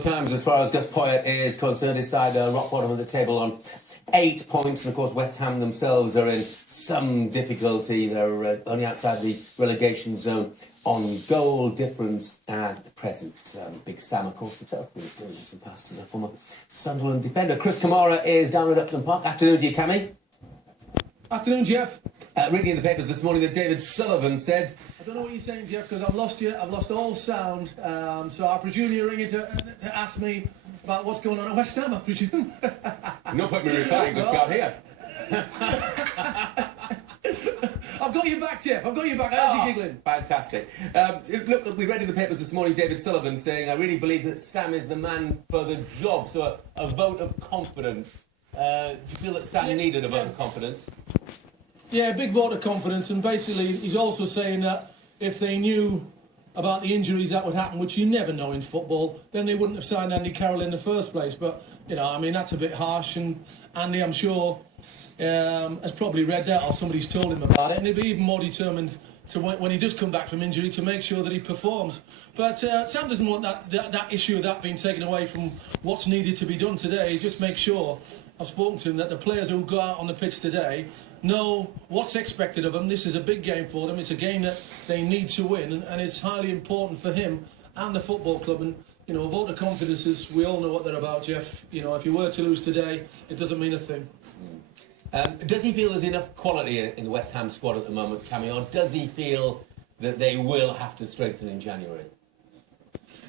Times as far as Gus Poyet is concerned. His side rock bottom of the table on 8 points, and of course West Ham themselves are in some difficulty. They're only outside the relegation zone on goal difference at present. Big Sam, of course, himself, doing some past as a former Sunderland defender. Chris Kamara is down at Upton Park. Afternoon to you, Kammy. Afternoon, Jeff. Reading in the papers this morning that David Sullivan said... I don't know what you're saying, Jeff, because I've lost you. I've lost all sound. So I presume you're ringing to ask me about what's going on at West Ham, I presume. No point in me replying, because got here. I've got you back, Jeff. I've got you back. I heard you giggling. Fantastic. Look, we read in the papers this morning David Sullivan saying, I really believe that Sam is the man for the job. So a vote of confidence. Do you feel that Sam needed a vote of confidence? Yeah, big vote of confidence, and basically he's also saying that if they knew about the injuries that would happen, which you never know in football, then they wouldn't have signed Andy Carroll in the first place. But, you know, I mean, that's a bit harsh, and Andy, I'm sure, has probably read that or somebody's told him about it, and he'll be even more determined to when he does come back from injury to make sure that he performs. But Sam doesn't want that issue of that being taken away from what's needed to be done today. He just makes sure, I've spoken to him, that the players who go out on the pitch today know what's expected of them. This is a big game for them. It's a game that they need to win, and it's highly important for him and the football club. And, you know, a vote of confidence is, we all know what they're about, Jeff. You know, if you were to lose today, it doesn't mean a thing. Does he feel there's enough quality in the West Ham squad at the moment, Kammy, or does he feel that they will have to strengthen in January?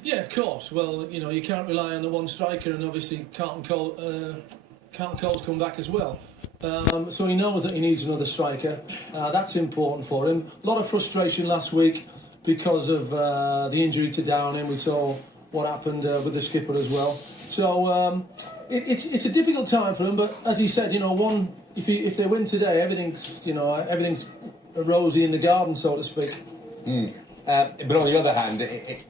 Yeah, of course. Well, you know, you can't rely on the one striker, and obviously Carlton Cole's come back as well. So he knows that he needs another striker. That's important for him. A lot of frustration last week because of the injury to Downing. We saw what happened with the skipper as well. So it's a difficult time for him. But as he said, you know, if they win today, everything's rosy in the garden, so to speak. But on the other hand,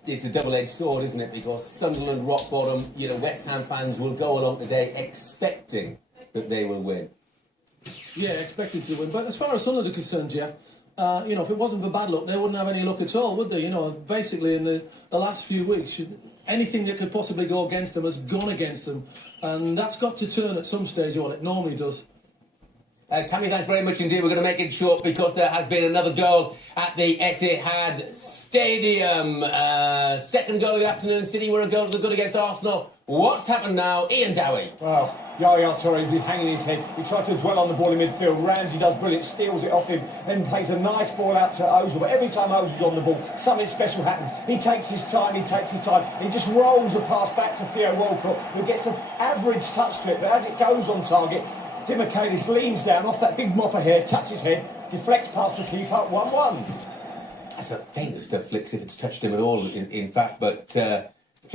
it's a double-edged sword, isn't it? Because Sunderland, rock bottom, you know, West Ham fans will go along today expecting that they will win. Yeah, expecting to win. But as far as Sunderland are concerned, Jeff, you know, if it wasn't for bad luck, they wouldn't have any luck at all, would they? You know, basically in the last few weeks, anything that could possibly go against them has gone against them. And that's got to turn at some stage, or it normally does. Kammy, thanks very much indeed. We're going to make it short because there has been another goal at the Etihad Stadium. Second goal of the afternoon. City were a goal to the good against Arsenal. What's happened now? Ian Dowie. Well, Yaya Toure will be hanging his head. He tried to dwell on the ball in midfield. Ramsey does brilliant, steals it off him, then plays a nice ball out to Ozil. But every time Ozil's on the ball, something special happens. He takes his time, he just rolls a pass back to Theo Walcott, who gets an average touch to it. But as it goes on target, Demichelis leans down off that big mop of hair, touches head, deflects past the keeper, 1-1. That's a famous flicks if it's touched him at all, in fact, but...